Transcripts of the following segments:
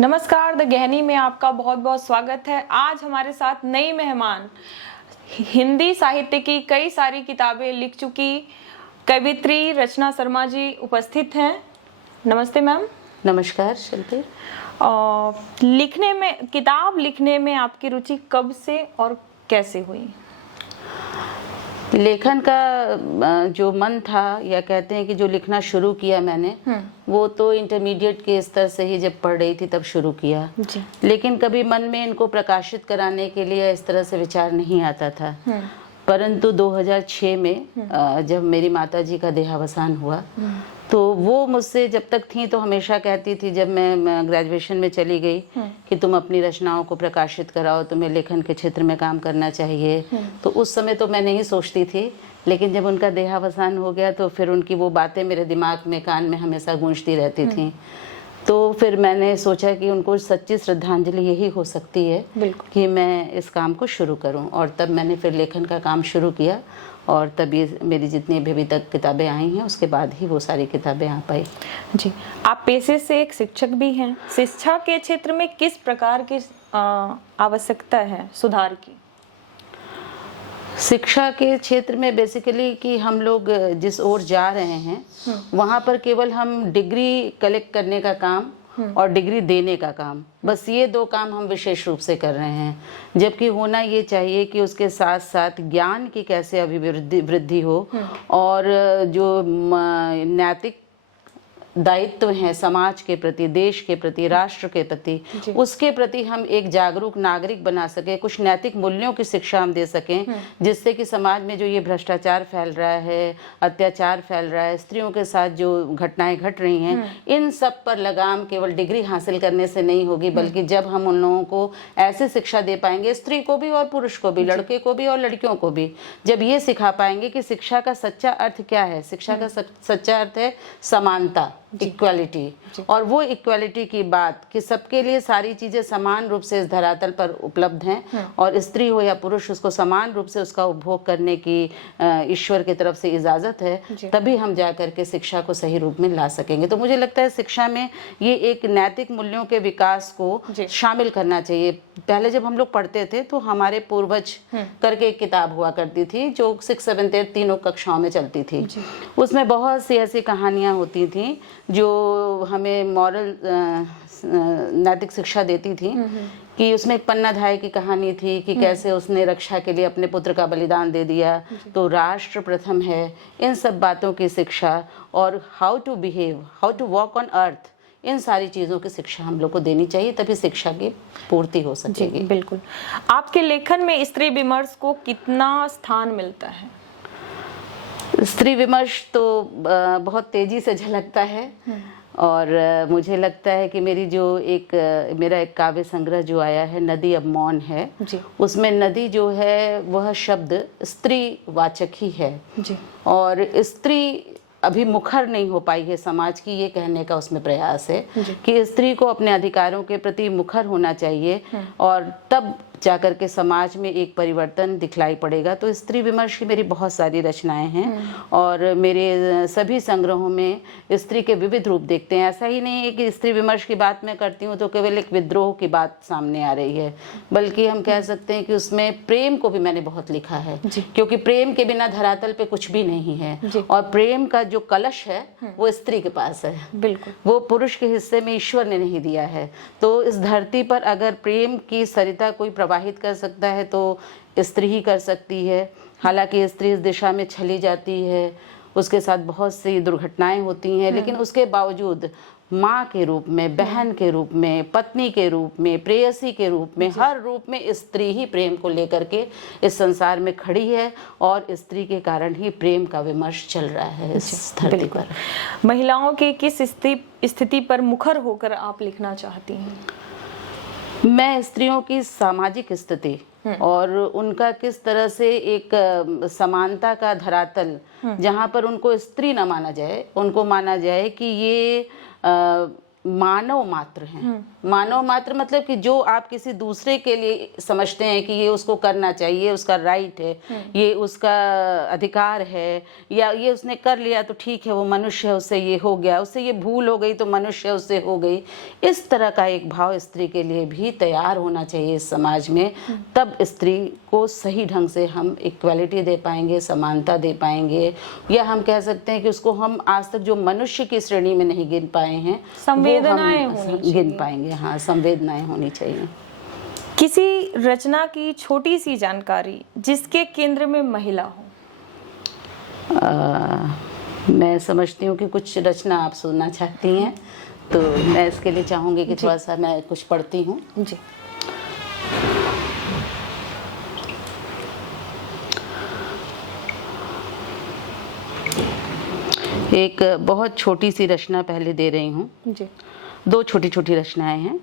नमस्कार, द गहनी में आपका बहुत बहुत स्वागत है। आज हमारे साथ नई मेहमान, हिंदी साहित्य की कई सारी किताबें लिख चुकी कवियत्री रचना शर्मा जी उपस्थित हैं। नमस्ते मैम। नमस्कार शिल्पी। किताब लिखने में आपकी रुचि कब से और कैसे हुई? लेखन का जो मन था, या कहते हैं कि जो लिखना शुरू किया मैंने, वो तो इंटरमीडिएट के स्तर से ही जब पढ़ रही थी तब शुरू किया जी। लेकिन कभी मन में इनको प्रकाशित कराने के लिए इस तरह से विचार नहीं आता था। परंतु 2006 में जब मेरी माताजी का देहावसान हुआ तो वो मुझसे जब तक थी तो हमेशा कहती थी, जब मैं ग्रेजुएशन में चली गई, कि तुम अपनी रचनाओं को प्रकाशित कराओ, तुम्हें लेखन के क्षेत्र में काम करना चाहिए। तो उस समय तो मैं नहीं सोचती थी, लेकिन जब उनका देहावसान हो गया तो फिर उनकी वो बातें मेरे दिमाग में, कान में हमेशा गूंजती रहती थी। तो फिर मैंने सोचा कि उनको सच्ची श्रद्धांजलि यही हो सकती है कि मैं इस काम को शुरू करूं, और तब मैंने फिर लेखन का काम शुरू किया। और तब ये मेरी जितनी अभी तक किताबें आई हैं उसके बाद ही वो सारी किताबें आ पाई। जी, आप पेशे से एक शिक्षक भी हैं। शिक्षा के क्षेत्र में किस प्रकार की आवश्यकता है सुधार की? शिक्षा के क्षेत्र में बेसिकली कि हम लोग जिस ओर जा रहे हैं वहाँ पर केवल हम डिग्री कलेक्ट करने का काम और डिग्री देने का काम, बस ये दो काम हम विशेष रूप से कर रहे हैं। जबकि होना ये चाहिए कि उसके साथ साथ ज्ञान की कैसे अभिवृद्धि वृद्धि हो, और जो नैतिक दायित्व हैं समाज के प्रति, देश के प्रति, राष्ट्र के प्रति, उसके प्रति हम एक जागरूक नागरिक बना सकें, कुछ नैतिक मूल्यों की शिक्षा हम दे सकें, जिससे कि समाज में जो ये भ्रष्टाचार फैल रहा है, अत्याचार फैल रहा है, स्त्रियों के साथ जो घटनाएं घट रही हैं, इन सब पर लगाम केवल डिग्री हासिल करने से नहीं होगी, बल्कि जब हम उन लोगों को ऐसी शिक्षा दे पाएंगे, स्त्री को भी और पुरुष को भी, लड़के को भी और लड़कियों को भी, जब ये सिखा पाएंगे कि शिक्षा का सच्चा अर्थ क्या है। शिक्षा का सच्चा अर्थ है समानता, इक्वालिटी, और वो इक्वालिटी की बात कि सबके लिए सारी चीजें समान रूप से इस धरातल पर उपलब्ध हैं, और स्त्री हो या पुरुष उसको समान रूप से उसका उपभोग करने की ईश्वर की तरफ से इजाजत है, तभी हम जा करके शिक्षा को सही रूप में ला सकेंगे। तो मुझे लगता है शिक्षा में ये एक नैतिक मूल्यों के विकास को शामिल करना चाहिए। पहले जब हम लोग पढ़ते थे तो हमारे पूर्वज करके एक किताब हुआ करती थी जो 6, 7, 8 तीनों कक्षाओं में चलती थी। उसमें बहुत सी ऐसी कहानियां होती थी जो हमें मॉरल नैतिक शिक्षा देती थी। कि उसमें एक पन्नाधाय की कहानी थी कि कैसे उसने रक्षा के लिए अपने पुत्र का बलिदान दे दिया, तो राष्ट्र प्रथम है, इन सब बातों की शिक्षा, और how to behave, how to walk on earth, इन सारी चीज़ों की शिक्षा हम लोग को देनी चाहिए, तभी शिक्षा की पूर्ति हो सकेगी। बिल्कुल। आपके लेखन में स्त्री विमर्श को कितना स्थान मिलता है? स्त्री विमर्श तो बहुत तेजी से झलकता है, और मुझे लगता है कि मेरा एक काव्य संग्रह जो आया है, नदी अब मौन है, उसमें नदी जो है वह शब्द स्त्री वाचक ही है जी। और स्त्री अभी मुखर नहीं हो पाई है समाज की, ये कहने का उसमें प्रयास है कि स्त्री को अपने अधिकारों के प्रति मुखर होना चाहिए, और तब जाकर के समाज में एक परिवर्तन दिखलाई पड़ेगा। तो स्त्री विमर्श की मेरी बहुत सारी रचनाएं हैं, और मेरे सभी संग्रहों में स्त्री के विविध रूप देखते हैं। ऐसा ही नहीं है कि स्त्री विमर्श की बात मैं करती हूँ तो केवल एक विद्रोह की बात सामने आ रही है, बल्कि हम कह सकते हैं कि उसमें प्रेम को भी मैंने बहुत लिखा है, क्योंकि प्रेम के बिना धरातल पे कुछ भी नहीं है, और प्रेम का जो कलश है वो स्त्री के पास है, बिल्कुल, वो पुरुष के हिस्से में ईश्वर ने नहीं दिया है। तो इस धरती पर अगर प्रेम की सरिता कोई प्रवाहित कर सकता है तो स्त्री ही कर सकती है। हालांकि स्त्री इस दिशा में चली जाती है, उसके साथ बहुत सी दुर्घटनाएं होती हैं, लेकिन उसके बावजूद माँ के रूप में, बहन के रूप में, पत्नी के रूप में, प्रेयसी के रूप में, हर रूप में स्त्री ही प्रेम को लेकर के इस संसार में खड़ी है, और स्त्री के कारण ही प्रेम का विमर्श चल रहा है इस धरती पर। महिलाओं की किस स्थिति पर मुखर होकर आप लिखना चाहती हैं? मैं स्त्रियों की सामाजिक स्थिति और उनका किस तरह से एक समानता का धरातल, जहाँ पर उनको स्त्री न माना जाए, उनको माना जाए कि ये मानव मात्र हैं। मानव मात्र मतलब कि जो आप किसी दूसरे के लिए समझते हैं कि ये उसको करना चाहिए, उसका राइट है, ये उसका अधिकार है, या ये उसने कर लिया तो ठीक है, वो मनुष्य है, उससे ये हो गया, उससे ये भूल हो गई तो मनुष्य है, उससे हो गई। इस तरह का एक भाव स्त्री के लिए भी तैयार होना चाहिए इस समाज में। तब स्त्री को सही ढंग से हम इक्वालिटी दे पाएंगे, समानता दे पाएंगे, या हम कह सकते हैं कि उसको हम आज तक जो मनुष्य की श्रेणी में नहीं गिन पाए हैं संवेदनाएं वो हम होनी गिन चाहिए। पाएंगे। हाँ, संवेदनाएं होनी चाहिए। किसी रचना की छोटी सी जानकारी जिसके केंद्र में महिला हो। मैं समझती हूँ कि कुछ रचना आप सुनना चाहती हैं, तो मैं इसके लिए चाहूँगी कि थोड़ा सा मैं कुछ पढ़ती हूँ। जी। एक बहुत छोटी सी रचना पहले दे रही हूँ। जी 2 छोटी छोटी रचनाएं हैं।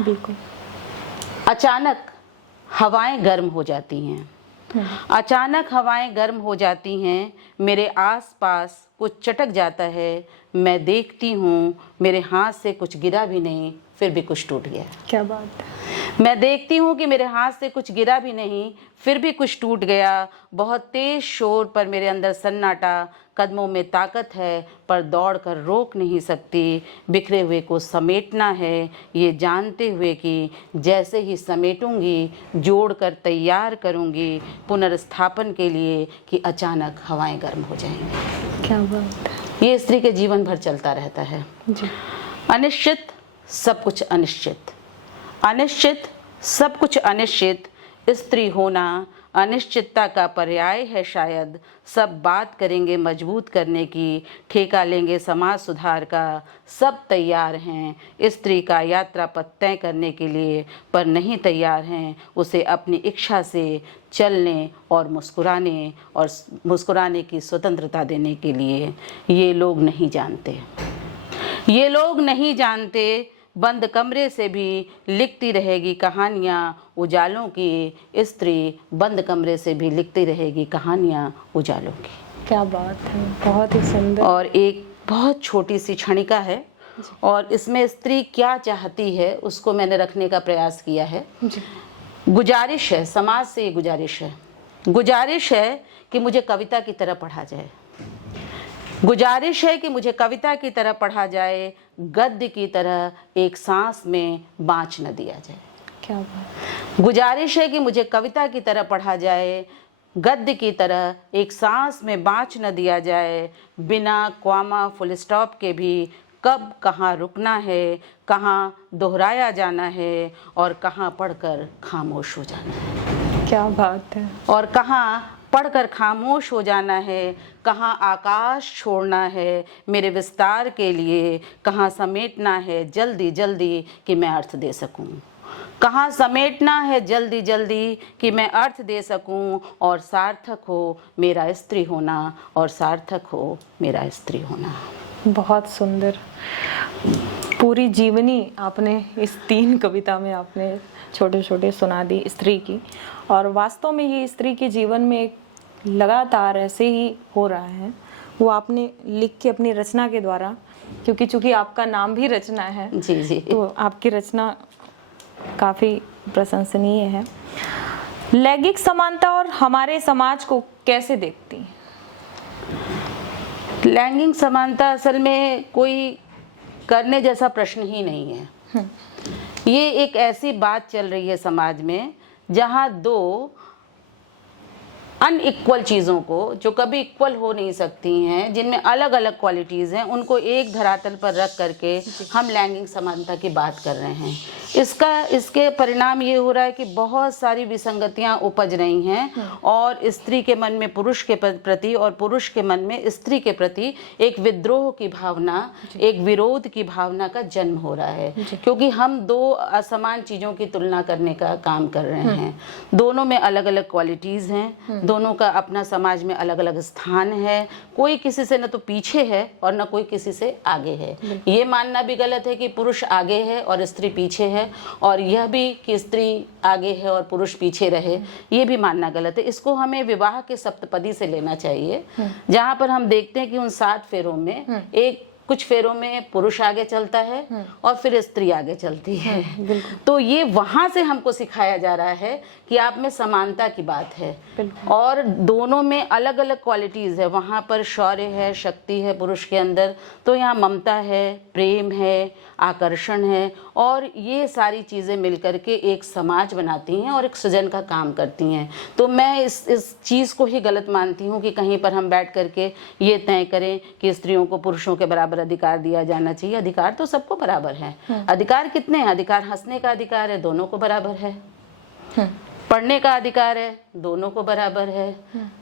बिल्कुल। अचानक हवाएं गर्म हो जाती हैं, अचानक हवाएं गर्म हो जाती हैं, मेरे आसपास कुछ चटक जाता है, मैं देखती हूँ मेरे हाथ से कुछ गिरा भी नहीं, फिर भी कुछ टूट गया। क्या बात है। मैं देखती हूँ कि मेरे हाथ से कुछ गिरा भी नहीं, फिर भी कुछ टूट गया। बहुत तेज शोर पर मेरे अंदर सन्नाटा, कदमों में ताकत है पर दौड़ कर रोक नहीं सकती। बिखरे हुए को समेटना है, ये जानते हुए कि जैसे ही समेटूंगी जोड़ कर तैयार करूंगी पुनर्स्थापन के लिए कि अचानक हवाएं गर्म हो जाएंगी। क्या बात है। ये स्त्री के जीवन भर चलता रहता है। जी। अनिश्चित, सब कुछ अनिश्चित, अनिश्चित, सब कुछ अनिश्चित। स्त्री होना अनिश्चितता का पर्याय है शायद। सब बात करेंगे मजबूत करने की, ठेका लेंगे समाज सुधार का, सब तैयार हैं स्त्री का यात्रा पथ तय करने के लिए, पर नहीं तैयार हैं उसे अपनी इच्छा से चलने और मुस्कुराने की स्वतंत्रता देने के लिए। ये लोग नहीं जानते, ये लोग नहीं जानते। बंद कमरे से भी लिखती रहेगी कहानियाँ उजालों की, स्त्री बंद कमरे से भी लिखती रहेगी कहानियाँ उजालों की। क्या बात है, बहुत ही सुंदर। और एक बहुत छोटी सी क्षणिका है और इसमें स्त्री क्या चाहती है उसको मैंने रखने का प्रयास किया है। जी। गुजारिश है, समाज से ये गुजारिश है, गुजारिश है कि मुझे कविता की तरह पढ़ा जाए, गुजारिश है कि मुझे कविता की तरह पढ़ा जाए, गद्य की तरह एक सांस में बाँच न दिया जाए। क्या बात। गुजारिश है कि मुझे कविता की तरह पढ़ा जाए, गद्य की तरह एक सांस में बाँच न दिया जाए। बिना क्वामा फुल स्टॉप के भी कब कहाँ रुकना है, कहाँ दोहराया जाना है और कहाँ पढ़कर खामोश हो जाना है। क्या बात है। और कहाँ पढ़कर खामोश हो जाना है, कहाँ आकाश छोड़ना है मेरे विस्तार के लिए, कहाँ समेटना है जल्दी जल्दी कि मैं अर्थ दे सकूं, कहाँ समेटना है जल्दी जल्दी कि मैं अर्थ दे सकूं, और सार्थक हो मेरा स्त्री होना, और सार्थक हो मेरा स्त्री होना। बहुत सुंदर। पूरी जीवनी आपने इस 3 कविता में आपने छोटे छोटे सुना दी स्त्री की, और वास्तव में ये स्त्री के जीवन में एक लगातार ऐसे ही हो रहा है। वो आपने लिख के अपनी रचना के द्वारा, क्योंकि चूंकि आपका नाम भी रचना है, जी जी, तो आपकी रचना काफ़ी प्रशंसनीय है। लैंगिक समानता और हमारे समाज को कैसे देखती हैं? लैंगिक समानता असल में कोई करने जैसा प्रश्न ही नहीं है। ये एक ऐसी बात चल रही है समाज में जहाँ 2 अनइक्वल चीज़ों को, जो कभी इक्वल हो नहीं सकती हैं, जिनमें अलग अलग क्वालिटीज़ हैं, उनको एक धरातल पर रख करके हम लैंगिक समानता की बात कर रहे हैं। इसके परिणाम ये हो रहा है कि बहुत सारी विसंगतियां उपज रही हैं, और स्त्री के मन में पुरुष के प्रति और पुरुष के मन में स्त्री के प्रति एक विद्रोह की भावना, एक विरोध की भावना का जन्म हो रहा है, क्योंकि हम 2 असमान चीज़ों की तुलना करने का काम कर रहे हैं। दोनों में अलग अलग क्वालिटीज़ हैं, दोनों का अपना समाज में अलग अलग स्थान है। कोई किसी से न तो पीछे है और न कोई किसी से आगे है। ये मानना भी गलत है कि पुरुष आगे है और स्त्री पीछे है, और यह भी कि स्त्री आगे है और पुरुष पीछे रहे, ये भी मानना गलत है। इसको हमें विवाह के सप्तपदी से लेना चाहिए, जहाँ पर हम देखते हैं कि उन 7 फेरों में एक कुछ फेरों में पुरुष आगे चलता है और फिर स्त्री आगे चलती है। तो ये वहां से हमको सिखाया जा रहा है कि आप में समानता की बात है और दोनों में अलग अलग क्वालिटीज है। वहां पर शौर्य है, शक्ति है पुरुष के अंदर, तो यहाँ ममता है, प्रेम है, आकर्षण है, और ये सारी चीज़ें मिलकर के एक समाज बनाती हैं और एक सृजन का काम करती हैं। तो मैं इस चीज़ को ही गलत मानती हूँ कि कहीं पर हम बैठ करके ये तय करें कि स्त्रियों को पुरुषों के बराबर अधिकार दिया जाना चाहिए। अधिकार तो सबको बराबर है। अधिकार कितने हैं? अधिकार हंसने का अधिकार है, दोनों को बराबर है। पढ़ने का अधिकार है, दोनों को बराबर है।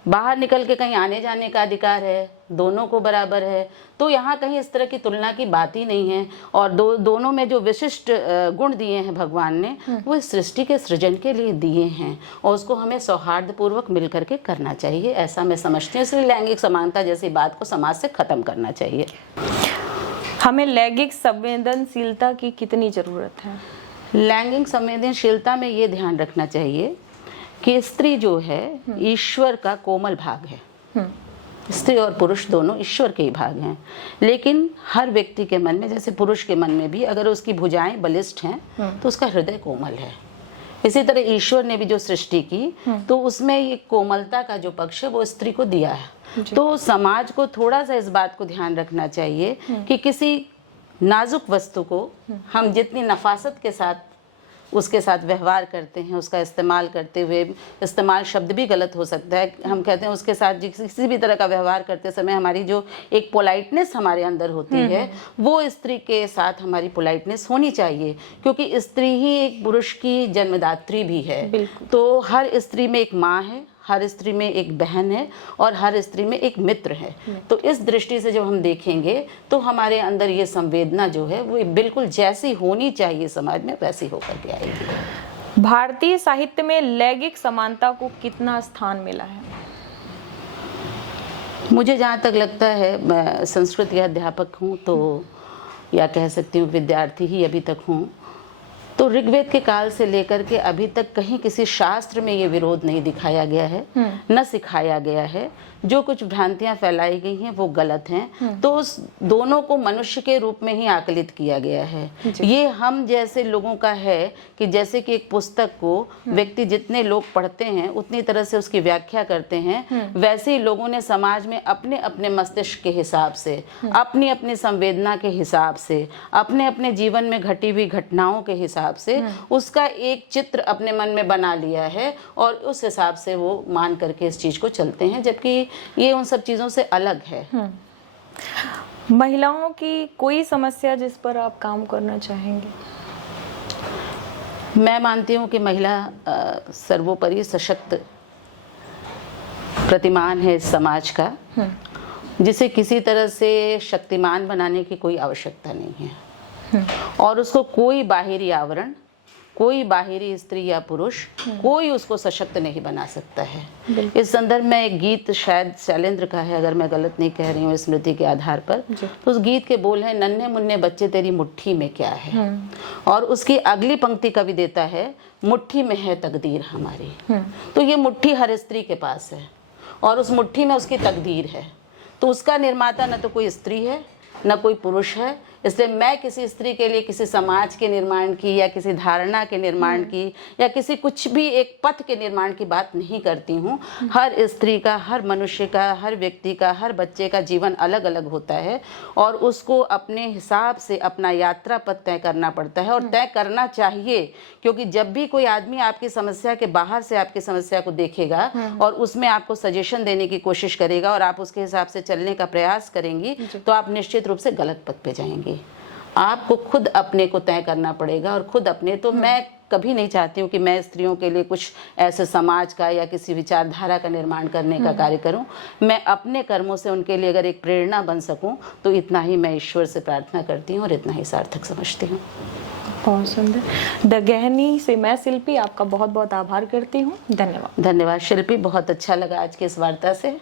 बाहर निकल के कहीं आने जाने का अधिकार है, दोनों को बराबर है। तो यहाँ कहीं इस तरह की तुलना की बात ही नहीं है। और दोनों में जो विशिष्ट गुण दिए हैं भगवान ने, वो इस सृष्टि के सृजन के लिए दिए हैं और उसको हमें सौहार्दपूर्वक मिल करके करना चाहिए, ऐसा मैं समझती हूँ। इसलिए लैंगिक समानता जैसी बात को समाज से खत्म करना चाहिए। हमें लैंगिक संवेदनशीलता की कितनी जरूरत है? लैंगिक संवेदनशीलता में ये ध्यान रखना चाहिए कि स्त्री जो है ईश्वर का कोमल भाग है। स्त्री और पुरुष दोनों ईश्वर के ही भाग हैं, लेकिन हर व्यक्ति के मन में, जैसे पुरुष के मन में भी अगर उसकी भुजाएं बलिष्ठ हैं तो उसका हृदय कोमल है। इसी तरह ईश्वर ने भी जो सृष्टि की तो उसमें ये कोमलता का जो पक्ष है वो स्त्री को दिया है। तो समाज को थोड़ा सा इस बात को ध्यान रखना चाहिए कि किसी नाजुक वस्तु को हम जितनी नफासत के साथ उसके साथ व्यवहार करते हैं, उसका इस्तेमाल करते हुए, इस्तेमाल शब्द भी गलत हो सकता है, हम कहते हैं उसके साथ किसी भी तरह का व्यवहार करते समय हमारी जो एक पोलाइटनेस हमारे अंदर होती है, वो स्त्री के साथ हमारी पोलाइटनेस होनी चाहिए, क्योंकि स्त्री ही एक पुरुष की जन्मदात्री भी है। तो हर स्त्री में एक माँ है, हर स्त्री में एक बहन है और हर स्त्री में एक मित्र है। तो इस दृष्टि से जब हम देखेंगे तो हमारे अंदर ये संवेदना जो है वो बिल्कुल जैसी होनी चाहिए समाज में वैसी होकर के आएगी। भारतीय साहित्य में लैंगिक समानता को कितना स्थान मिला है? मुझे जहाँ तक लगता है, मैं संस्कृत की अध्यापक हूँ तो, या कह सकती हूँ विद्यार्थी ही अभी तक हूँ, तो ऋग्वेद के काल से लेकर के अभी तक कहीं किसी शास्त्र में ये विरोध नहीं दिखाया गया है, न सिखाया गया है। जो कुछ भ्रांतियां फैलाई गई हैं वो गलत हैं। तो उस दोनों को मनुष्य के रूप में ही आकलित किया गया है। ये हम जैसे लोगों का है कि जैसे कि एक पुस्तक को व्यक्ति जितने लोग पढ़ते हैं उतनी तरह से उसकी व्याख्या करते हैं, वैसे ही लोगों ने समाज में अपने अपने मस्तिष्क के हिसाब से, अपनी अपनी संवेदना के हिसाब से, अपने अपने जीवन में घटी हुई घटनाओं के हिसाब से उसका एक चित्र अपने मन में बना लिया है और उस हिसाब से वो मान करके इस चीज को चलते हैं, जबकि ये उन सब चीजों से अलग है। महिलाओं की कोई समस्या जिस पर आप काम करना चाहेंगे? मैं मानती हूँ कि महिला सर्वोपरि सशक्त प्रतिमान है इस समाज का, जिसे किसी तरह से शक्तिमान बनाने की कोई आवश्यकता नहीं है और उसको कोई बाहरी आवरण, कोई बाहरी स्त्री या पुरुष, कोई उसको सशक्त नहीं बना सकता है। इस संदर्भ में एक गीत शायद शैलेंद्र का है, अगर मैं गलत नहीं कह रही हूँ स्मृति के आधार पर, तो उस गीत के बोल है, नन्हे मुन्ने बच्चे तेरी मुट्ठी में क्या है, और उसकी अगली पंक्ति कवि देता है, मुट्ठी में है तकदीर हमारी। तो ये मुट्ठी हर स्त्री के पास है और उस मुट्ठी में उसकी तकदीर है। तो उसका निर्माता न तो कोई स्त्री है न कोई पुरुष है। इसलिए मैं किसी स्त्री के लिए किसी समाज के निर्माण की या किसी धारणा के निर्माण की या किसी कुछ भी एक पथ के निर्माण की बात नहीं करती हूँ। हर स्त्री का, हर मनुष्य का, हर व्यक्ति का, हर बच्चे का जीवन अलग अलग होता है और उसको अपने हिसाब से अपना यात्रा पथ तय करना पड़ता है और तय करना चाहिए, क्योंकि जब भी कोई आदमी आपकी समस्या के बाहर से आपकी समस्या को देखेगा और उसमें आपको सजेशन देने की कोशिश करेगा और आप उसके हिसाब से चलने का प्रयास करेंगी तो आप निश्चित रूप से गलत पथ पे जाएंगे। आपको खुद अपने को तय करना पड़ेगा और खुद अपने, तो मैं कभी नहीं चाहती हूँ कि मैं स्त्रियों के लिए कुछ ऐसे समाज का या किसी विचारधारा का निर्माण करने का कार्य करूँ। मैं अपने कर्मों से उनके लिए अगर एक प्रेरणा बन सकूँ तो इतना ही मैं ईश्वर से प्रार्थना करती हूँ और इतना ही सार्थक समझती हूँ। बहुत सुंदर। द गहनी से मैं शिल्पी आपका बहुत बहुत आभार करती हूँ। धन्यवाद। धन्यवाद शिल्पी, बहुत अच्छा लगा आज की इस वार्ता से।